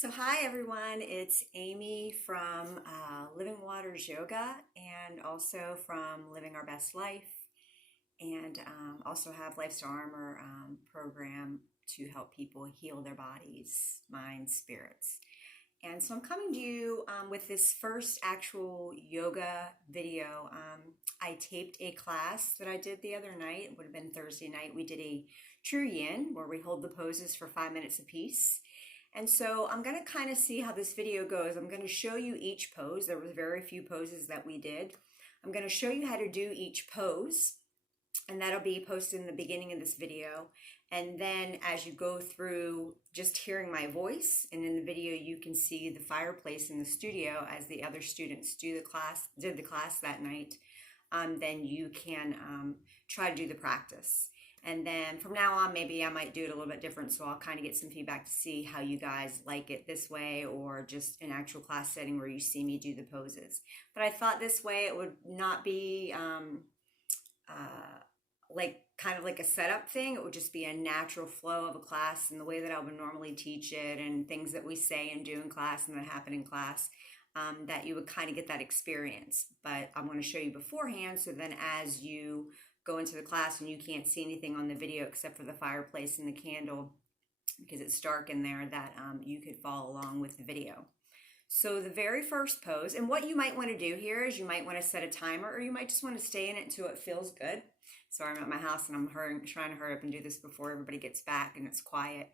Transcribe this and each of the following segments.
So hi everyone, it's Amy from Living Waters Yoga and also from Living Our Best Life and also have Lifestyle Armor program to help people heal their bodies, minds, spirits. And so I'm coming to you with this first actual yoga video. I taped a class that I did the other night. It would have been Thursday night. We did a true yin where we hold the poses for 5 minutes apiece. And so I'm going to kind of see how this video goes. I'm going to show you each pose. There was very few poses that we did. I'm going to show you how to do each pose, and that'll be posted in the beginning of this video. And then as you go through just hearing my voice, and in the video you can see the fireplace in the studio as the other students did the class that night, then you can try to do the practice. And then from now on, maybe I might do it a little bit different, so I'll kind of get some feedback to see how you guys like it this way or just an actual class setting where you see me do the poses. But I thought this way it would not be like kind of like a setup thing. It would just be a natural flow of a class and the way that I would normally teach it and things that we say and do in class and that happen in class, that you would kind of get that experience. But I'm going to show you beforehand, so then as you go into the class and you can't see anything on the video except for the fireplace and the candle because it's dark in there, that you could follow along with the video. So the very first pose, and what you might want to do here is you might want to set a timer, or you might just want to stay in it until it feels good. Sorry, I'm at my house and I'm trying to hurry up and do this before everybody gets back and it's quiet.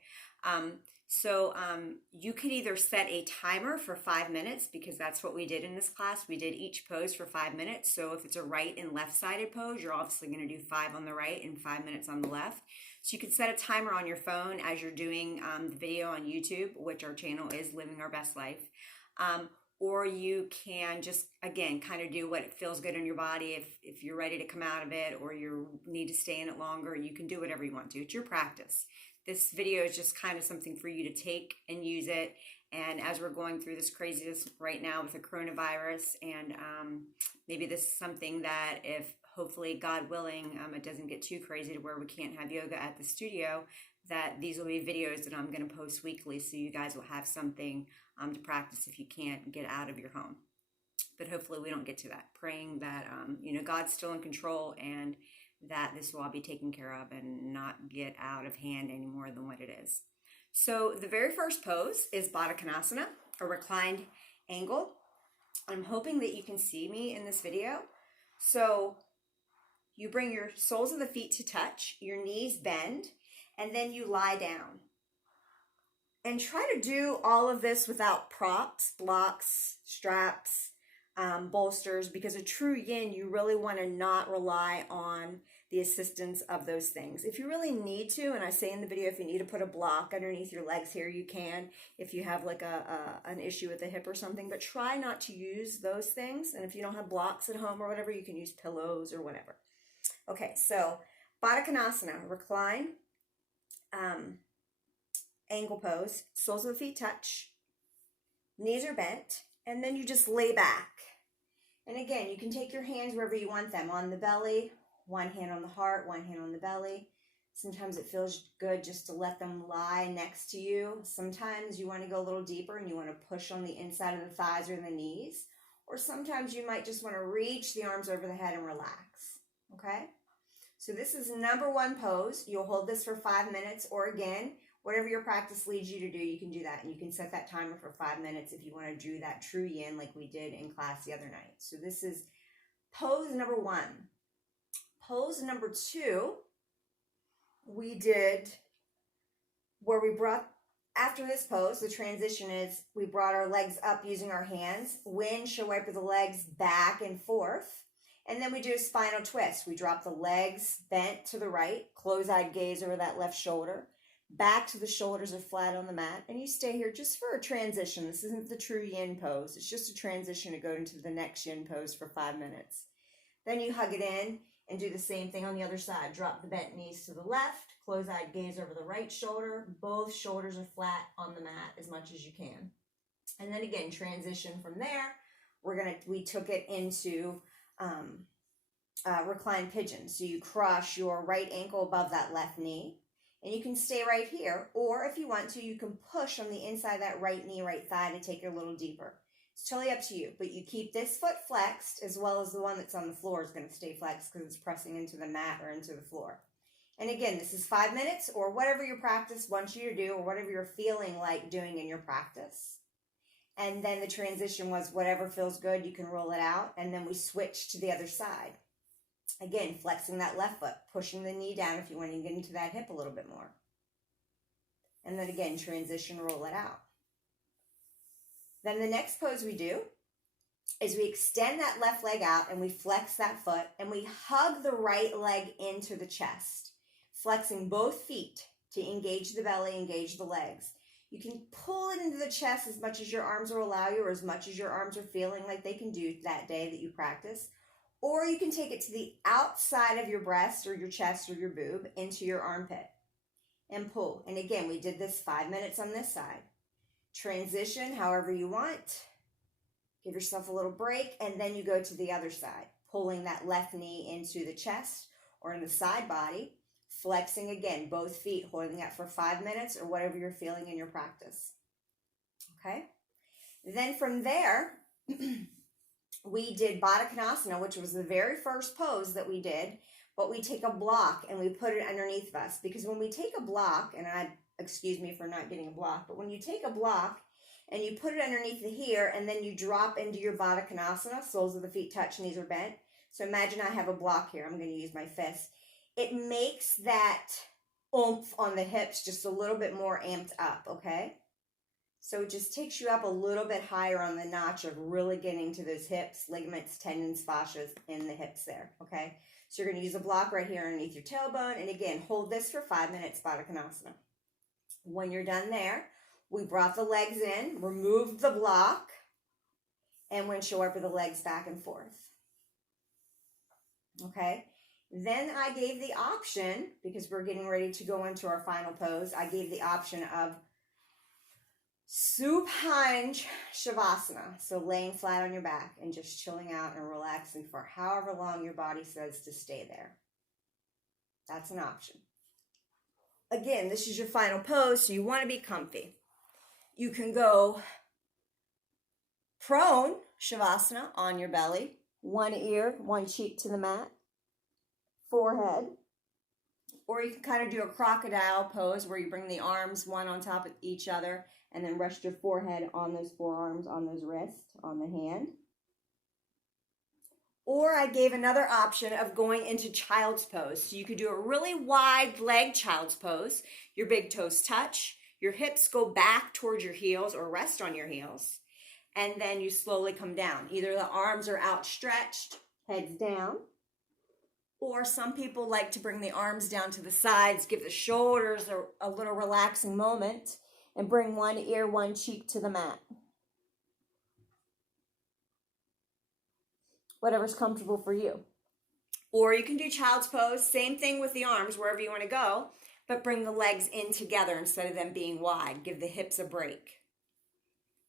You could either set a timer for 5 minutes, because that's what we did in this class. We did each pose for 5 minutes. So if it's a right and left-sided pose, you're obviously going to do 5 on the right and 5 minutes on the left. So you could set a timer on your phone as you're doing the video on YouTube, which our channel is Living Our Best Life. Or you can just, again, kind of do what feels good in your body. If you're ready to come out of it or you need to stay in it longer, you can do whatever you want to. It's your practice. This video is just kind of something for you to take and use it. And as we're going through this craziness right now with the coronavirus, and maybe this is something that, if hopefully God willing, it doesn't get too crazy to where we can't have yoga at the studio, that these will be videos that I'm going to post weekly, so you guys will have something to practice if you can't get out of your home. But hopefully we don't get to that. Praying that God's still in control and that this will all be taken care of and not get out of hand any more than what it is. So the very first pose is Baddha Konasana, a reclined angle. I'm hoping that you can see me in this video. So you bring your soles of the feet to touch, your knees bend, and then you lie down. And try to do all of this without props, blocks, straps, bolsters, because a true yin, you really want to not rely on the assistance of those things. If you really need to, and I say in the video, if you need to put a block underneath your legs here, you can, if you have like an issue with the hip or something, but try not to use those things. And if you don't have blocks at home or whatever, you can use pillows or whatever. Okay, so Baddha Konasana, recline, angle pose, soles of the feet touch, knees are bent, and then you just lay back. And again, you can take your hands wherever you want them, on the belly, one hand on the heart, one hand on the belly. Sometimes it feels good just to let them lie next to you. Sometimes you want to go a little deeper and you want to push on the inside of the thighs or the knees. Or sometimes you might just want to reach the arms over the head and relax. Okay? So this is number one pose. You'll hold this for 5 minutes, or again, whatever your practice leads you to do, you can do that. And you can set that timer for 5 minutes if you want to do that true yin like we did in class the other night. So this is pose number one. Pose number two, we did where we brought, after this pose, the transition is we brought our legs up using our hands, windshield wiper the legs back and forth, and then we do a spinal twist. We drop the legs bent to the right, close-eyed gaze over that left shoulder, back to the shoulders are flat on the mat, and you stay here just for a transition. This isn't the true yin pose. It's just a transition to go into the next yin pose for 5 minutes. Then you hug it in and do the same thing on the other side. Drop the bent knees to the left, close-eyed gaze over the right shoulder. Both shoulders are flat on the mat as much as you can. And then again, transition from there. We took it into reclined pigeon. So you cross your right ankle above that left knee, And you can stay right here, or if you want to, you can push on the inside of that right knee, right thigh to take it a little deeper. It's totally up to you, but you keep this foot flexed, as well as the one that's on the floor is going to stay flexed because it's pressing into the mat or into the floor. And again, this is 5 minutes or whatever your practice wants you to do, or whatever you're feeling like doing in your practice. And then the transition was whatever feels good, you can roll it out. And then we switch to the other side. Again, flexing that left foot, pushing the knee down if you want to get into that hip a little bit more. And then again, transition, roll it out. Then the next pose we do is we extend that left leg out and we flex that foot and we hug the right leg into the chest, flexing both feet to engage the belly, engage the legs. You can pull it into the chest as much as your arms will allow you, or as much as your arms are feeling like they can do that day that you practice. Or you can take it to the outside of your breast or your chest or your boob into your armpit and pull. And again, we did this 5 minutes on this side. Transition however you want. Give yourself a little break, and then you go to the other side, pulling that left knee into the chest or in the side body, flexing again, both feet, holding that for 5 minutes or whatever you're feeling in your practice. Okay? Then from there, we did Baddha Konasana, which was the very first pose that we did, but we take a block and we put it underneath of us, because when we take a block, and excuse me for not getting a block, but when you take a block and you put it underneath the here and then you drop into your Baddha Konasana, soles of the feet touch, knees are bent. So imagine I have a block here. I'm going to use my fist. It makes that oomph on the hips just a little bit more amped up, okay? So it just takes you up a little bit higher on the notch of really getting to those hips, ligaments, tendons, fascias in the hips there, okay? So you're going to use a block right here underneath your tailbone. And again, hold this for 5 minutes, Baddha Konasana. When you're done there, we brought the legs in, removed the block, and windshield wiper the legs back and forth. Okay? Then I gave the option, because we're getting ready to go into our final pose, I gave the option of Supine Shavasana. So laying flat on your back and just chilling out and relaxing for however long your body says to stay there. That's an option. Again, this is your final pose, so you want to be comfy. You can go prone Shavasana on your belly, one ear, one cheek to the mat, forehead. Or you can kind of do a crocodile pose where you bring the arms one on top of each other and then rest your forehead on those forearms, on those wrists, on the hand. Or I gave another option of going into child's pose. So you could do a really wide leg child's pose. Your big toes touch. Your hips go back towards your heels or rest on your heels. And then you slowly come down. Either the arms are outstretched, heads down. Or some people like to bring the arms down to the sides, give the shoulders a little relaxing moment, and bring one ear, one cheek to the mat. Whatever's comfortable for you. Or you can do child's pose, same thing with the arms, wherever you want to go, but bring the legs in together instead of them being wide. Give the hips a break.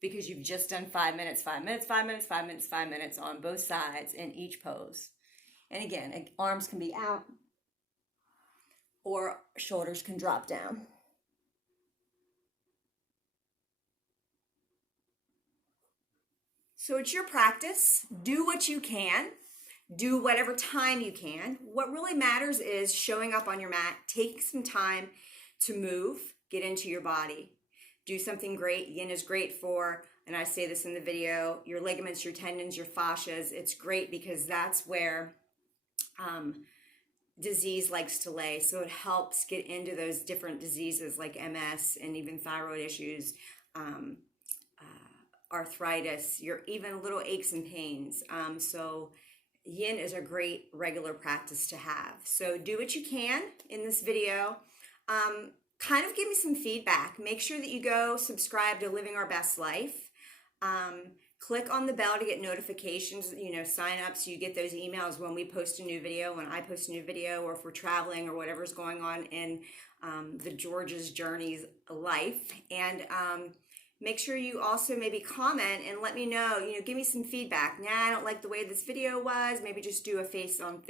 Because you've just done 5 minutes, 5 minutes, 5 minutes, 5 minutes, 5 minutes on both sides in each pose. And again, arms can be out or shoulders can drop down. So it's your practice. Do what you can. Do whatever time you can. What really matters is showing up on your mat, taking some time to move, get into your body. Do something great. YIN is great for, and I say this in the video, your ligaments, your tendons, your fascias. It's great because that's where disease likes to lay. So it helps get into those different diseases like MS and even thyroid issues, arthritis, your even little aches and pains. So YIN is a great regular practice to have. So do what you can in this video. Kind of give me some feedback. Make sure that you go subscribe to Living Our Best Life. Click on the bell to get notifications, sign up so you get those emails when we post a new video, when I post a new video, or if we're traveling or whatever's going on in the George's Journey's life. And make sure you also maybe comment and let me know, give me some feedback. I don't like the way this video was. Maybe just do a face on,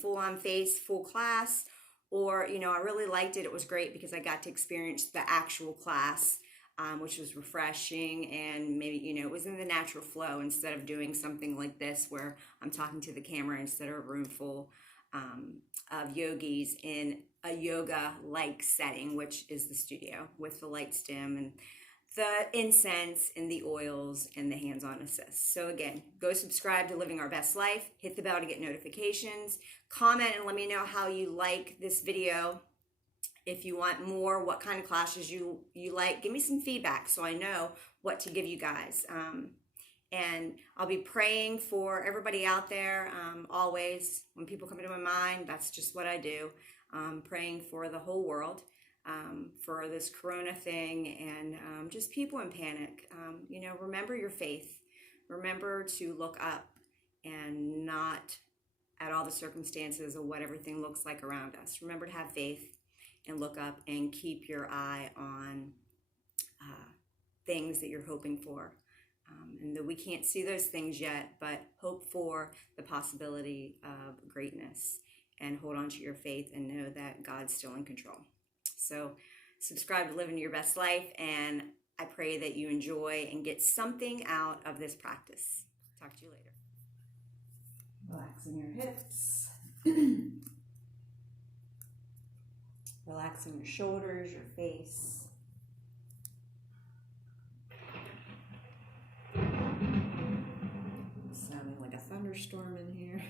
full on face, full class, Or, you know, I really liked it. It was great because I got to experience the actual class, which was refreshing, and maybe, you know, it was in the natural flow instead of doing something like this where I'm talking to the camera instead of a room full of yogis in a yoga-like setting, which is the studio with the lights dim and the incense and the oils and the hands-on assist. So again, go subscribe to Living Our Best Life, hit the bell to get notifications, comment and let me know how you like this video. If you want more, what kind of classes you like, give me some feedback so I know what to give you guys. And I'll be praying for everybody out there always. When people come into my mind, that's just what I do. Praying for the whole world. For this corona thing and just people in panic. You know, remember your faith. Remember to look up and not at all the circumstances of what everything looks like around us. Remember to have faith and look up and keep your eye on things that you're hoping for. And that we can't see those things yet, but hope for the possibility of greatness and hold on to your faith and know that God's still in control. So subscribe to Living Your Best Life, and I pray that you enjoy and get something out of this practice. Talk to you later. Relaxing your hips. Relaxing your shoulders, your face. Sounding like a thunderstorm in here.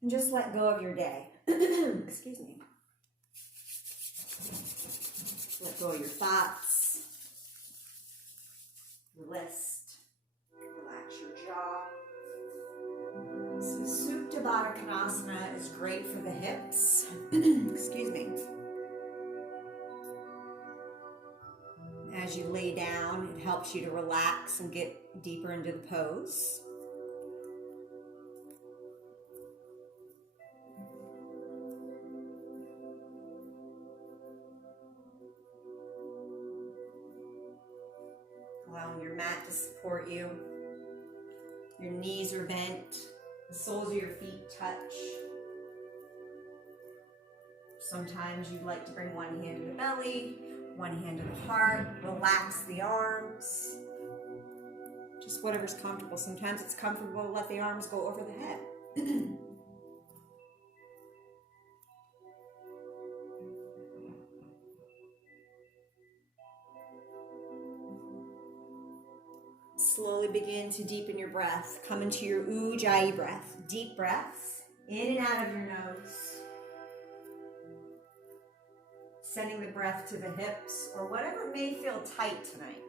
And just let go of your day. Excuse me. Let go of your thoughts, your list. Relax your jaw. So Supta Baddha Konasana is great for the hips. Excuse me. As you lay down, it helps you to relax and get deeper into the pose. Allowing your mat to support you. Your knees are bent. The soles of your feet touch. Sometimes you'd like to bring one hand to the belly, one hand to the heart. Relax the arms. Just whatever's comfortable. Sometimes it's comfortable to let the arms go over the head. Slowly begin to deepen your breath. Come into your Ujjayi breath. Deep breaths in and out of your nose. Sending the breath to the hips or whatever may feel tight tonight.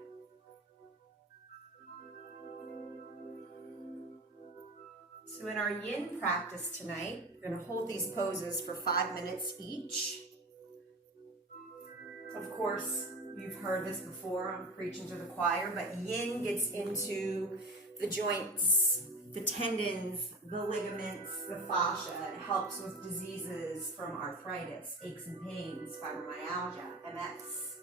So in our YIN practice tonight, we're going to hold these poses for 5 minutes each. Of course, you've heard this before, I'm preaching to the choir, but YIN gets into the joints, the tendons, the ligaments, the fascia. It helps with diseases from arthritis, aches and pains, fibromyalgia, MS.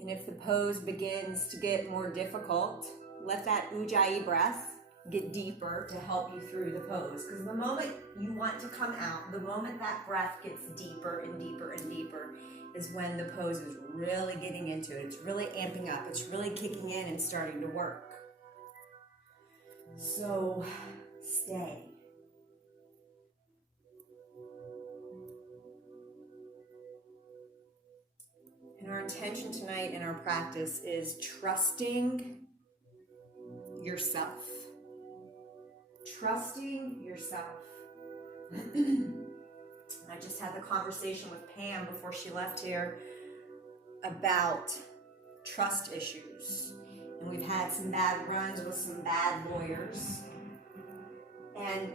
And if the pose begins to get more difficult, let that Ujjayi breath get deeper to help you through the pose. Because the moment you want to come out, the moment that breath gets deeper and deeper and deeper is when the pose is really getting into it. It's really amping up. It's really kicking in and starting to work. So stay. And our intention tonight in our practice is trusting yourself. Trusting yourself. I just had the conversation with Pam before she left here about trust issues. And we've had some bad runs with some bad lawyers. And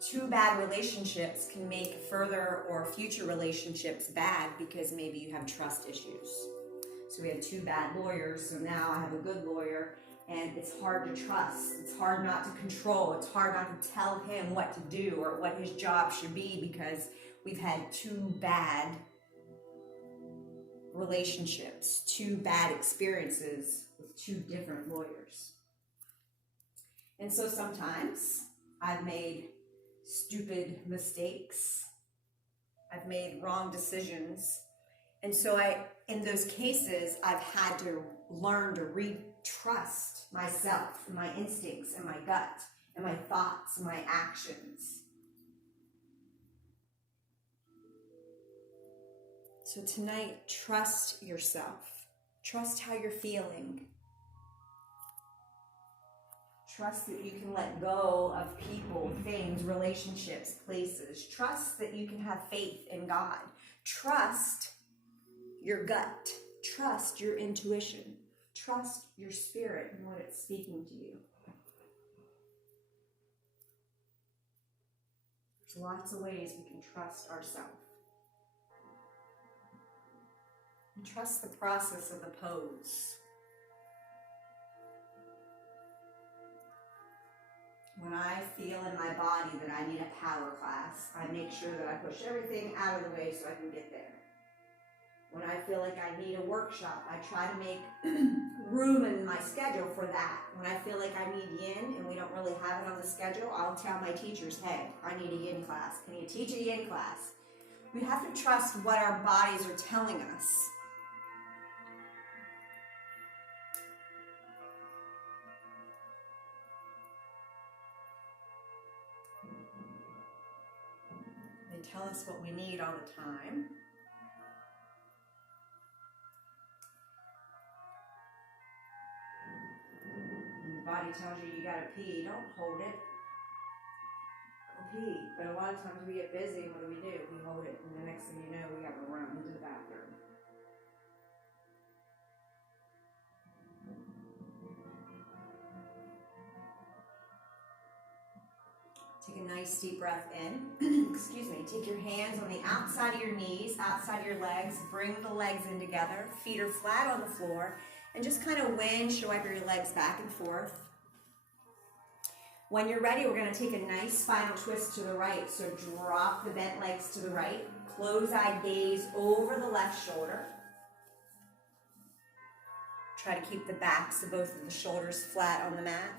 2 bad relationships can make further or future relationships bad because maybe you have trust issues. So we had 2 bad lawyers, so now I have a good lawyer. And it's hard to trust. It's hard not to control. It's hard not to tell him what to do or what his job should be because we've had 2 bad relationships, 2 bad experiences with 2 different lawyers. And so sometimes I've made stupid mistakes. I've made wrong decisions. And so in those cases, I've had to learn to re-trust myself and my instincts and my gut and my thoughts and my actions. So tonight, trust yourself. Trust how you're feeling. Trust that you can let go of people, things, relationships, places. Trust that you can have faith in God. Trust your gut. Trust your intuition. Trust your spirit and what it's speaking to you. There's lots of ways we can trust ourselves. And trust the process of the pose. When I feel in my body that I need a power class, I make sure that I push everything out of the way so I can get there. When I feel like I need a workshop, I try to make room in my schedule for that. When I feel like I need YIN and we don't really have it on the schedule, I'll tell my teachers, hey, I need a YIN class. Can you teach a YIN class? We have to trust what our bodies are telling us. They tell us what we need all the time. When your body tells you you gotta pee, don't hold it. Go pee. But a lot of times we get busy, what do? We hold it, and the next thing you know, we gotta run to the bathroom. Take a nice deep breath in. Excuse me. Take your hands on the outside of your knees, outside of your legs. Bring the legs in together. Feet are flat on the floor. And just kind of windshield your legs back and forth. When you're ready, we're going to take a nice spinal twist to the right. So drop the bent legs to the right. Close-eyed gaze over the left shoulder. Try to keep the backs of both of the shoulders flat on the mat.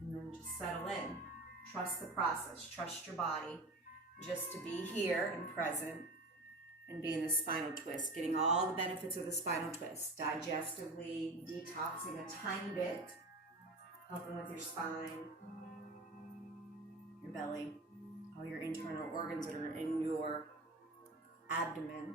And then just settle in. Trust the process. Trust your body just to be here and present and be in the spinal twist, getting all the benefits of the spinal twist, digestively, detoxing a tiny bit, helping with your spine, your belly, all your internal organs that are in your abdomen.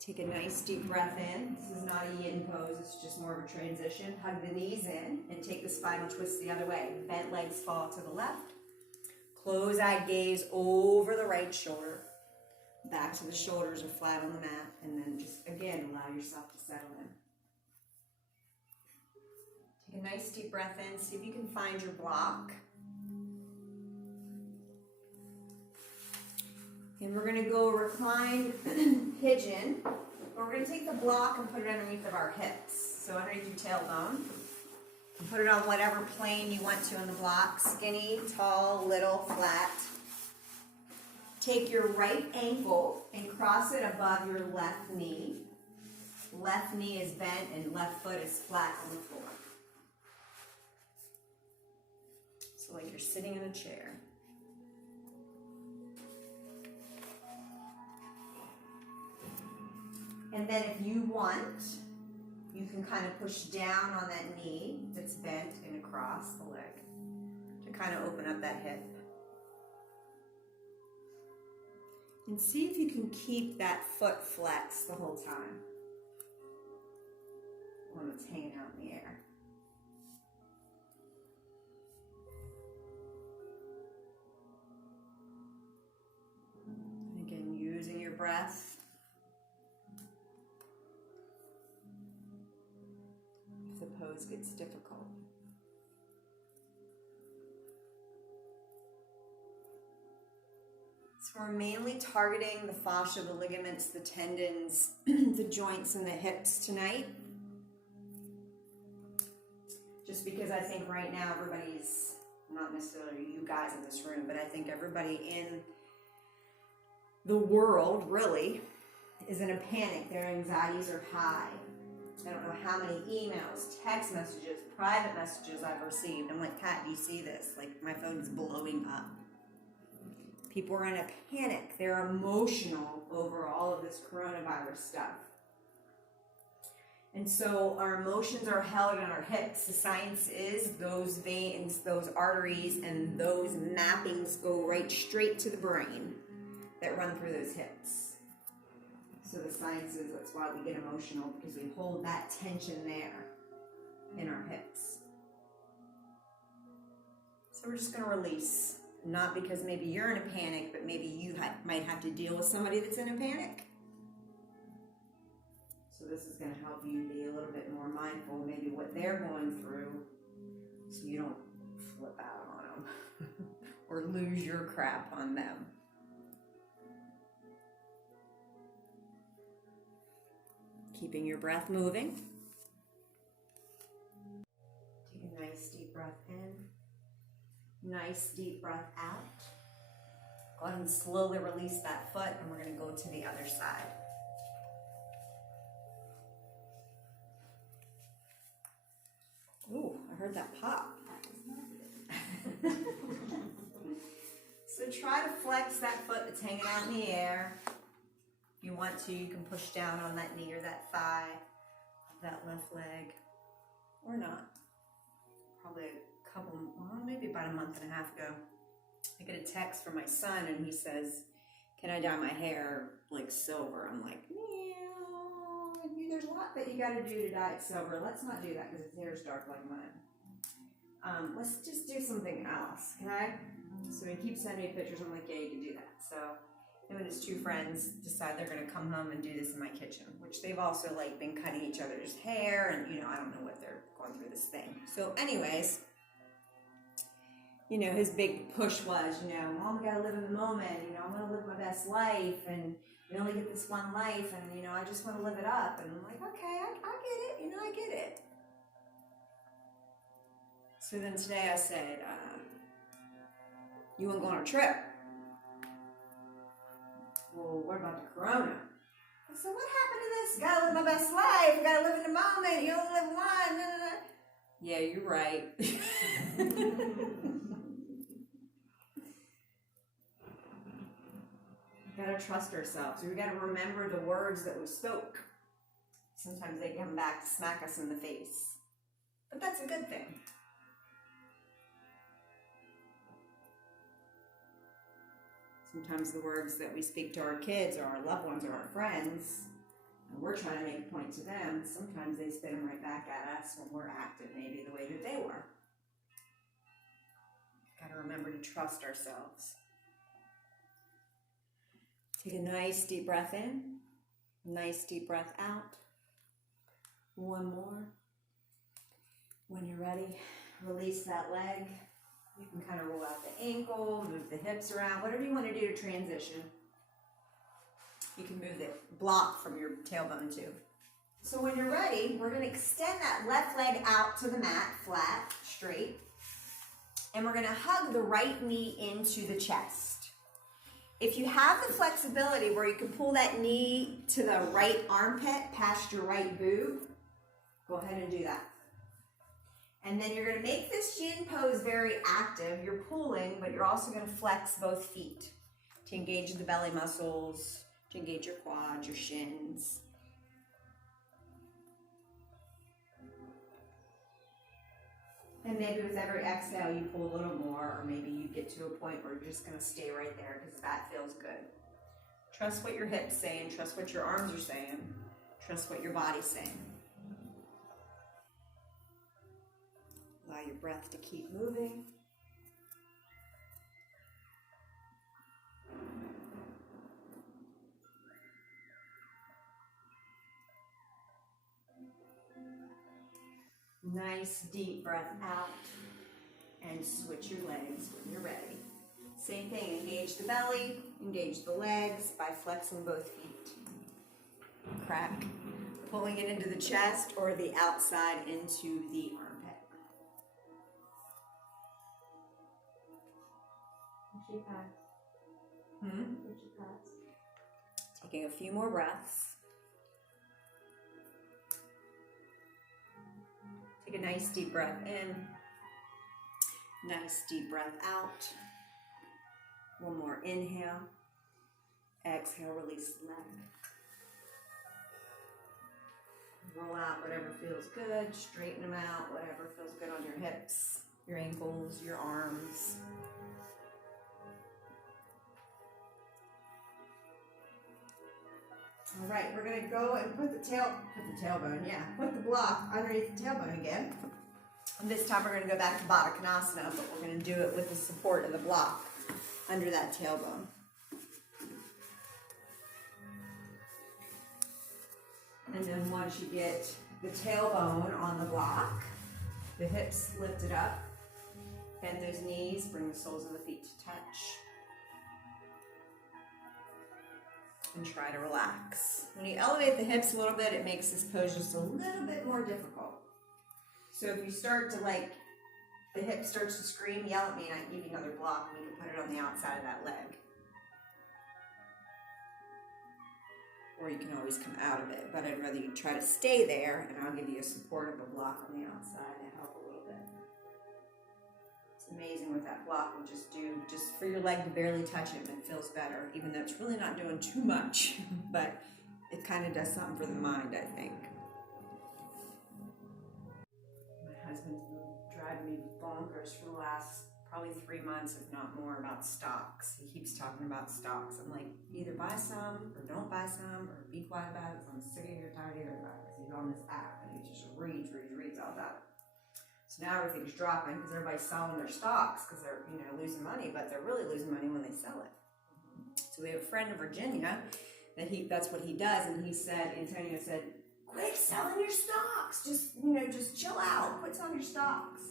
Take a nice deep breath in. This is not a yin pose, it's just more of a transition. Hug the knees in and take the spinal twist the other way. Bent legs fall to the left. Close-eyed gaze over the right shoulder. Backs of the shoulders are flat on the mat. And then just, again, allow yourself to settle in. Take a nice deep breath in. See if you can find your block. And we're going to go reclined pigeon. We're going to take the block and put it underneath of our hips. So underneath your tailbone. Put it on whatever plane you want to on the block. Skinny, tall, little, flat. Take your right ankle and cross it above your left knee. Left knee is bent and left foot is flat on the floor. So like you're sitting in a chair. And then if you want, you can kind of push down on that knee that's bent and across the leg to kind of open up that hip. And see if you can keep that foot flexed the whole time when it's hanging out in the air. And again, using your breath. If the pose gets difficult. So we're mainly targeting the fascia, the ligaments, the tendons, the joints, and the hips tonight. just because I think right now everybody's, not necessarily you guys in this room, but I think everybody in the world really is in a panic. Their anxieties are high. I don't know how many emails, text messages, private messages I've received. I'm like, Pat, do you see this? Like, my phone is blowing up. People are in a panic. They're emotional over all of this coronavirus stuff. And so our emotions are held in our hips. The science is those veins, those arteries, and those mappings go right straight to the brain that run through those hips. So the science is that's why we get emotional, because we hold that tension there in our hips. So we're just going to release. Not because maybe you're in a panic, but maybe you might have to deal with somebody that's in a panic. So this is going to help you be a little bit more mindful, maybe what they're going through, so you don't flip out on them or lose your crap on them. Keeping your breath moving. Take a nice deep breath in. Nice deep breath out. Go ahead and slowly release that foot, and we're going to go to the other side. Ooh, I heard that pop. So try to flex that foot that's hanging out in the air. If you want to, you can push down on that knee or that thigh, that left leg, or not. Probably maybe about a month and a half ago, I get a text from my son, and he says, can I dye my hair like silver? I'm like, no, there's a lot that you got to do to dye it silver. Let's not do that because his hair is dark like mine. Let's just do something else, okay? So he keeps sending me pictures. I'm like, yeah, you can do that. So him and his two friends decide they're going to come home and do this in my kitchen, which they've also like been cutting each other's hair, and I don't know what they're going through this thing. So anyways, his big push was, Mom, we gotta live in the moment, I'm gonna live my best life, and we only get this one life, and, I just want to live it up. And I'm like, okay, I get it, I get it. So then today I said, you want to go on a trip? Well, what about the corona? I said, what happened to this? Gotta live my best life, gotta live in the moment, you only live one. Yeah, you're right. We gotta trust ourselves. We gotta remember the words that we spoke. Sometimes they come back to smack us in the face, but that's a good thing. Sometimes the words that we speak to our kids or our loved ones or our friends, and we're trying to make a point to them, sometimes they spit them right back at us when we're acting maybe the way that they were. We've got to remember to trust ourselves. Take a nice deep breath in, nice deep breath out. One more. When you're ready, release that leg. You can kind of roll out the ankle, move the hips around, whatever you want to do to transition. You can move the block from your tailbone too. So when you're ready, we're going to extend that left leg out to the mat, flat, straight. And we're going to hug the right knee into the chest. If you have the flexibility where you can pull that knee to the right armpit past your right boob, go ahead and do that. And then you're going to make this YIN pose very active. You're pulling, but you're also going to flex both feet to engage the belly muscles, to engage your quads, your shins. And maybe with every exhale, you pull a little more, or maybe you get to a point where you're just going to stay right there because that feels good. Trust what your hips saying. Trust what your arms are saying. Trust what your body's saying. Allow your breath to keep moving. Nice deep breath out, and switch your legs when you're ready. Same thing, engage the belly, engage the legs by flexing both feet. Crack, pulling it into the chest or the outside into the armpit. She passed. She passed. Taking a few more breaths. Take a nice deep breath in. Nice deep breath out. One more inhale. Exhale, release the leg. Roll out whatever feels good. Straighten them out, whatever feels good on your hips, your ankles, your arms. All right, we're gonna go and put the block underneath the tailbone again. And this time we're gonna go back to Baddha Konasana, but we're gonna do it with the support of the block under that tailbone. And then once you get the tailbone on the block, the hips lifted up, bend those knees, bring the soles of the feet to touch. And try to relax. When you elevate the hips a little bit, it makes this pose just a little bit more difficult. So if you start to the hip starts to scream, yell at me and I can give you another block and you can put it on the outside of that leg. Or you can always come out of it, but I'd rather you try to stay there and I'll give you a supportive block on the outside to help a little bit. It's amazing what that block will just do, just for your leg to barely touch it, and it feels better, even though it's really not doing too much, but it kind of does something for the mind, I think. My husband's been driving me bonkers for the last probably 3 months, if not more, about stocks. He keeps talking about stocks. I'm like, either buy some or don't buy some or be quiet about it, because I'm sick of hearing, tired of hearing about it. Because he's on this app and he just reads all about it. So now everything's dropping because everybody's selling their stocks because they're losing money, but they're really losing money when they sell it. So we have a friend in Virginia that's what he does, and Antonio said, quit selling your stocks. Just chill out. Quit selling your stocks.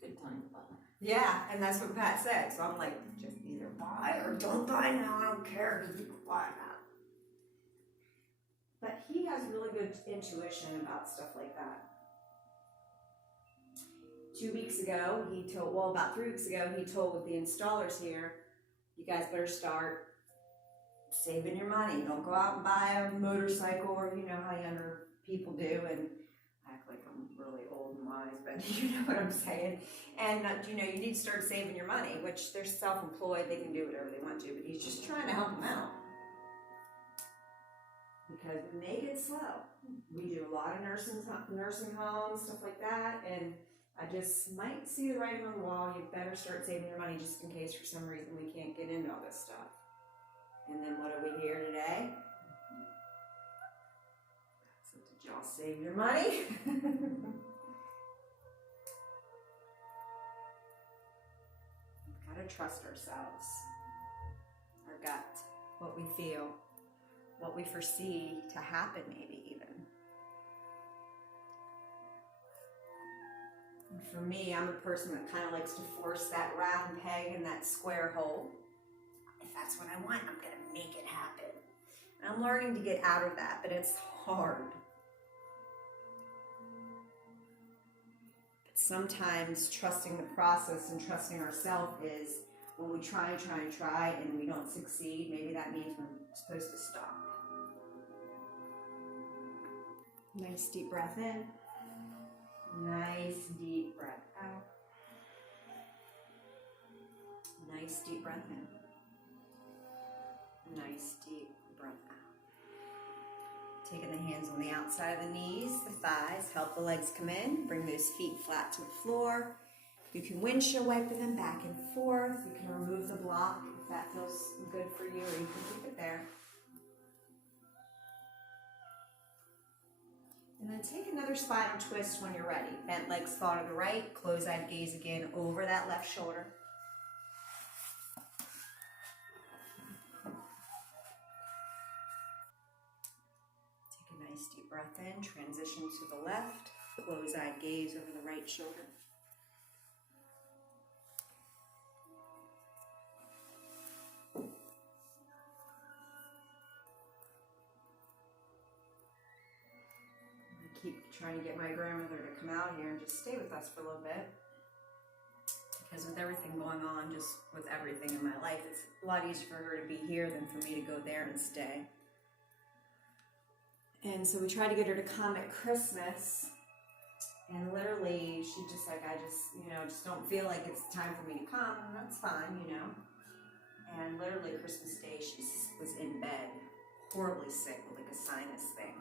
Good time to buy. Yeah, and that's what Pat said. So I'm like, just either buy or don't buy now. I don't care. Just be quiet about it. But he has really good intuition about stuff like that. 2 weeks ago, about 3 weeks ago, he told the installers here, you guys better start saving your money. Don't go out and buy a motorcycle or how younger people do and act like I'm really old and wise, but you know what I'm saying. And you need to start saving your money, which they're self-employed. They can do whatever they want to, but he's just trying to help them out. Because when they get slow, we do a lot of nursing homes, stuff like that, and I just might see the writing on the wall. You better start saving your money just in case for some reason we can't get into all this stuff. And then what are we here today? So did y'all save your money? We've got to trust ourselves, our gut, what we feel, what we foresee to happen maybe even. And for me, I'm a person that kind of likes to force that round peg in that square hole. If that's what I want, I'm going to make it happen. And I'm learning to get out of that, but it's hard. But sometimes trusting the process and trusting ourselves is when we try and we don't succeed, maybe that means we're supposed to stop. Nice deep breath in. Nice deep breath out. Nice deep breath in. Nice deep breath out. Taking the hands on the outside of the knees, the thighs, help the legs come in. Bring those feet flat to the floor. You can windshield wiper them back and forth. You can remove the block if that feels good for you, or you can keep it there. And then take another spinal twist when you're ready. Bent legs fall to the right, close-eyed gaze again over that left shoulder. Take a nice deep breath in, transition to the left, close-eyed gaze over the right shoulder. Keep trying to get my grandmother to come out here and just stay with us for a little bit. Because with everything going on, just with everything in my life, it's a lot easier for her to be here than for me to go there and stay. And so we tried to get her to come at Christmas, and literally she just like, I just, just don't feel like it's time for me to come, and that's fine, And literally Christmas Day, she was in bed, horribly sick with like a sinus thing.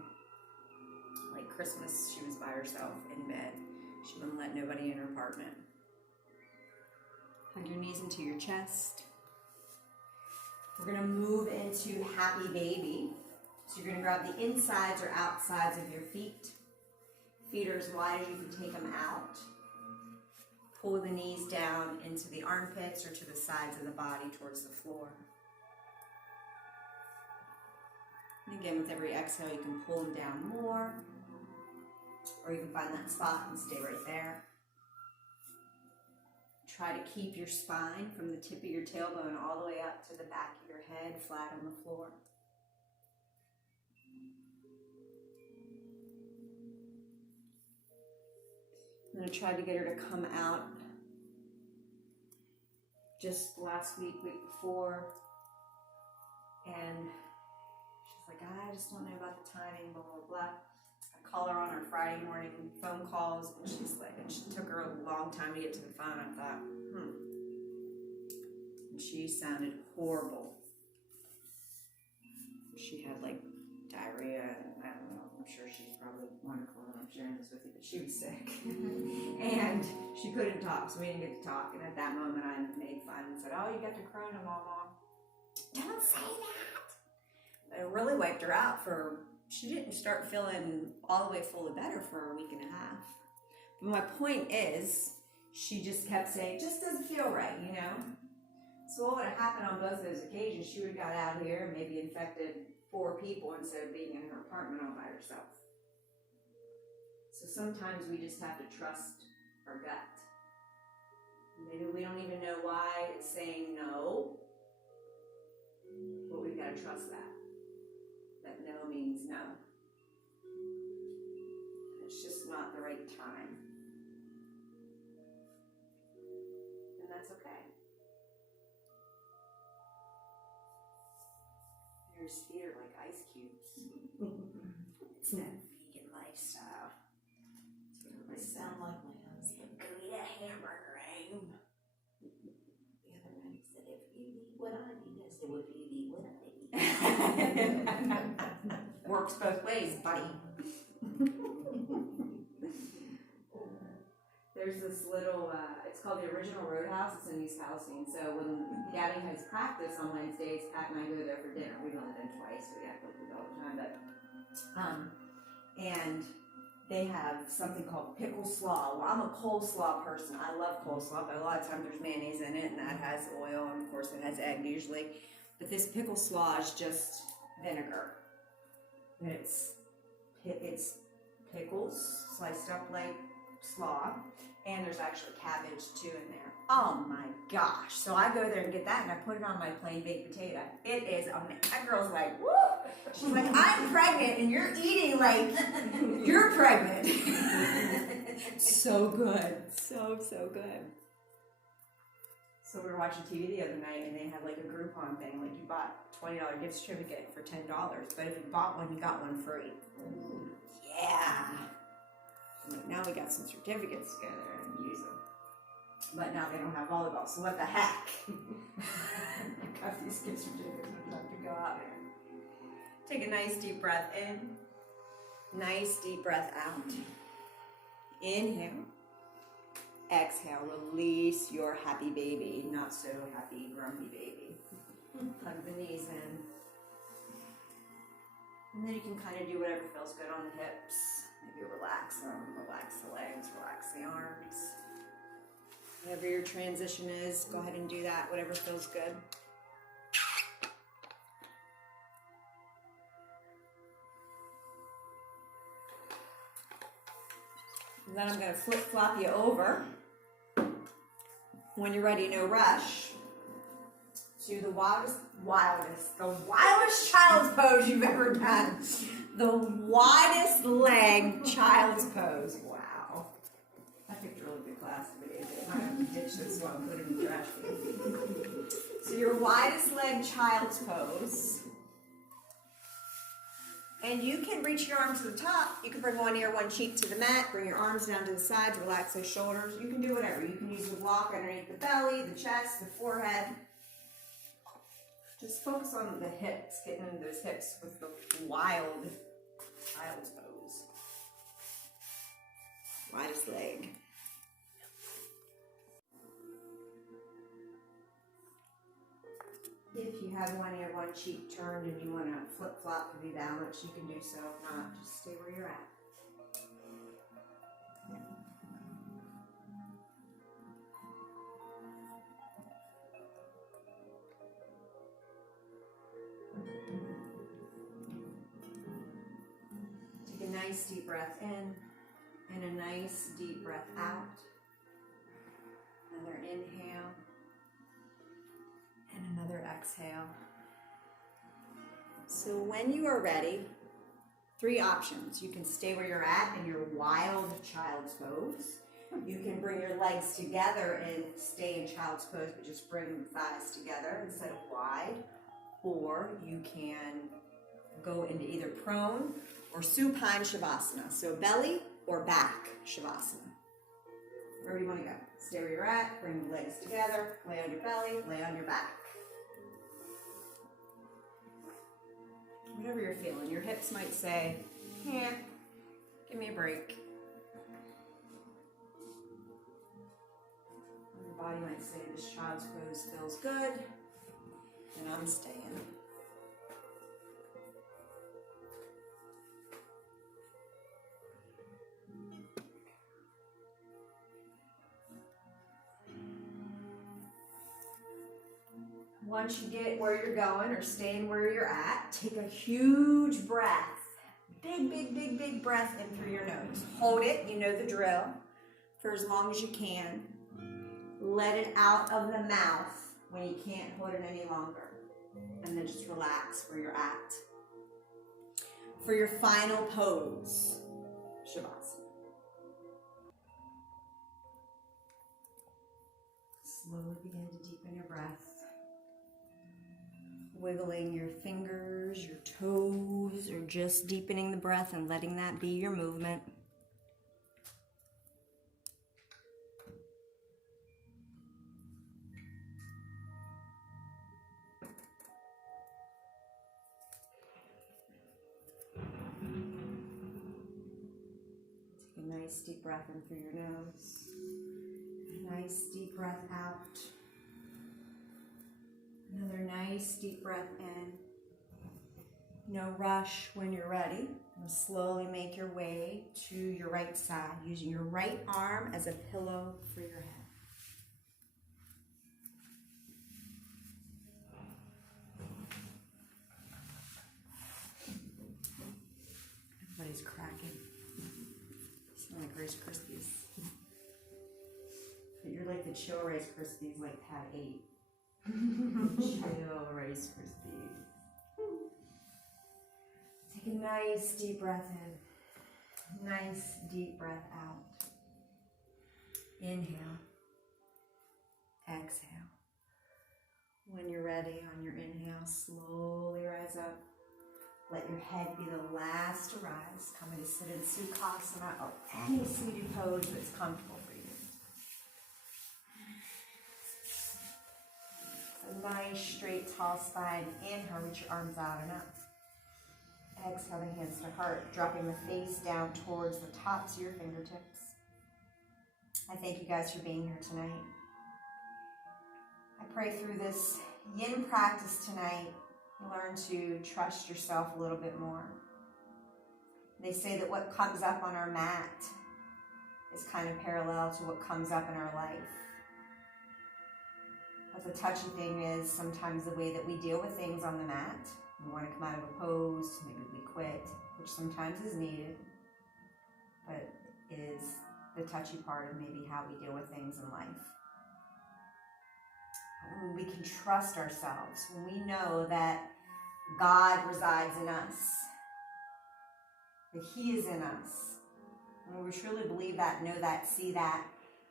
Like Christmas, she was by herself in bed. She wouldn't let nobody in her apartment. Hug your knees into your chest. We're gonna move into Happy Baby. So you're gonna grab the insides or outsides of your feet. Feet are as wide as you can take them out. Pull the knees down into the armpits or to the sides of the body towards the floor. And again, with every exhale, you can pull them down more, or you can find that spot and stay right there. Try to keep your spine from the tip of your tailbone all the way up to the back of your head, flat on the floor. I'm going to try to get her to come out just last week before, and she's like, I just don't know about the timing, blah, blah, blah. I call her on our Friday morning phone calls, and she's like, and she took her a long time to get to the phone. I thought, And she sounded horrible. She had like diarrhea, and I don't know, I'm sure she's probably wonderful, and I'm sharing this with you, but she was sick. And she couldn't talk, so we didn't get to talk. And at that moment, I made fun and said, oh, you got the corona, Mama. Don't say that. But it really wiped her out she didn't start feeling all the way fully better for a week and a half. But my point is, she just kept saying, just doesn't feel right, So what would have happened on both of those occasions? She would have got out here and maybe infected 4 people instead of being in her apartment all by herself. So sometimes we just have to trust our gut. Maybe we don't even know why it's saying no, but we've got to trust that. That no means no. It's just not the right time. And that's okay. Your feet are like ice cubes. It's that vegan lifestyle. I sound like my husband. Go eat a hamburger, Aim. The other night he said, if you eat what I eat, I said, well, if you eat what I eat. Works both ways, buddy. There's this little, it's called the Original Roadhouse. It's in East Palestine. So when Gabby has practice on Wednesdays, Pat and I go there for dinner. We've only been twice, so we act like we go all the time. But, and they have something called pickle slaw. Well, I'm a coleslaw person. I love coleslaw, but a lot of times there's mayonnaise in it, and that has oil, and of course it has egg usually. But this pickle slaw is just vinegar. And it's pickles sliced up like slaw, and there's actually cabbage too in there. Oh my gosh. So I go there and get that, and I put it on my plain baked potato. It is amazing. That girl's like, woo! She's like, I'm pregnant, and you're eating like you're pregnant. So good. So good. So we were watching TV the other night, and they had like a Groupon thing. Like you bought $20 gift certificate for $10, but if you bought one, you got one free. Ooh, yeah. Like, now we got some certificates together and use them. But now they don't have volleyball, so what the heck? I got these gift certificates. I'd love to go out there. Take a nice deep breath in. Nice deep breath out. Inhale. Exhale, release your happy baby, not so happy, grumpy baby. Hug the knees in. And then you can kind of do whatever feels good on the hips. Maybe relax them, relax the legs, relax the arms. Whatever your transition is, go ahead and do that, whatever feels good. And then I'm going to flip-flop you over. When you're ready, no rush, to the wildest child's pose you've ever done. The widest leg child's pose. Wow. I picked a really good class today. ditch this one, put it in the trash can. So your widest leg child's pose. And you can reach your arms to the top. You can bring one ear, one cheek to the mat. Bring your arms down to the sides. Relax those shoulders. You can do whatever. You can use the block underneath the belly, the chest, the forehead. Just focus on the hips, getting into those hips with the wild child's pose. Widest leg. If you have one ear, one cheek turned and you want to flip-flop to be balanced, you can do so. If not, just stay where you're at. Take a nice deep breath in and a nice deep breath out. Another inhale. And another exhale. So when you are ready, 3 options. You can stay where you're at in your wild child's pose. You can bring your legs together and stay in child's pose, but just bring the thighs together instead of wide. Or you can go into either prone or supine shavasana. So belly or back shavasana. Wherever you want to go. Stay where you're at, bring the legs together, lay on your belly, lay on your back. Whatever you're feeling. Your hips might say, yeah, give me a break. Your body might say, this child's pose feels good, and I'm staying. Once you get where you're going or staying where you're at, take a huge breath. Big, big, big, big breath in through your nose. Hold it, you know the drill, for as long as you can. Let it out of the mouth when you can't hold it any longer. And then just relax where you're at. For your final pose, Shavasana. Slowly begin to deepen your breath. Wiggling your fingers, your toes, or just deepening the breath and letting that be your movement. Take a nice deep breath in through your nose. A nice deep breath out. Another nice deep breath in. No rush when you're ready. And slowly make your way to your right side, using your right arm as a pillow for your head. Everybody's cracking. You smell like Rice Krispies. But you're like the chill Rice Krispies, like Pat ate. Chill Rice Krispies. Take a nice deep breath in. Nice deep breath out. Inhale. Exhale. When you're ready on your inhale, slowly rise up. Let your head be the last to rise. Come into sit in Sukhasana or any seated pose that's comfortable for you. A nice, straight, tall spine. Inhale, reach your arms out and up. Exhale, the hands to heart, dropping the face down towards the tops of your fingertips. I thank you guys for being here tonight. I pray through this yin practice tonight, you learn to trust yourself a little bit more. They say that what comes up on our mat is kind of parallel to what comes up in our life. But the touchy thing is sometimes the way that we deal with things on the mat. We want to come out of a pose, maybe we quit, which sometimes is needed, but is the touchy part of maybe how we deal with things in life. When we can trust ourselves, when we know that God resides in us, that He is in us, when we truly believe that, know that, see that,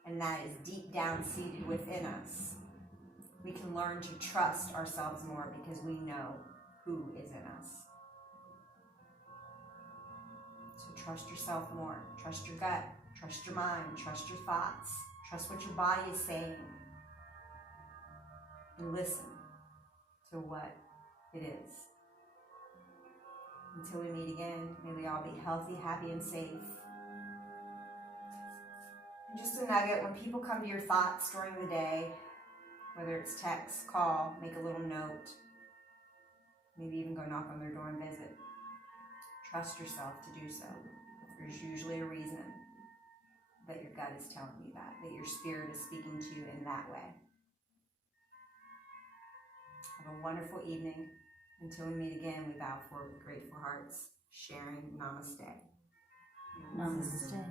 and that is deep down seated within us. We can learn to trust ourselves more because we know who is in us. So trust yourself more. Trust your gut. Trust your mind. Trust your thoughts. Trust what your body is saying. And listen to what it is. Until we meet again, may we all be healthy, happy, and safe. And just a nugget, when people come to your thoughts during the day, whether it's text, call, make a little note, maybe even go knock on their door and visit. Trust yourself to do so. There's usually a reason that your gut is telling you that your spirit is speaking to you in that way. Have a wonderful evening. Until we meet again, we bow forward with grateful hearts, sharing Namaste. Namaste.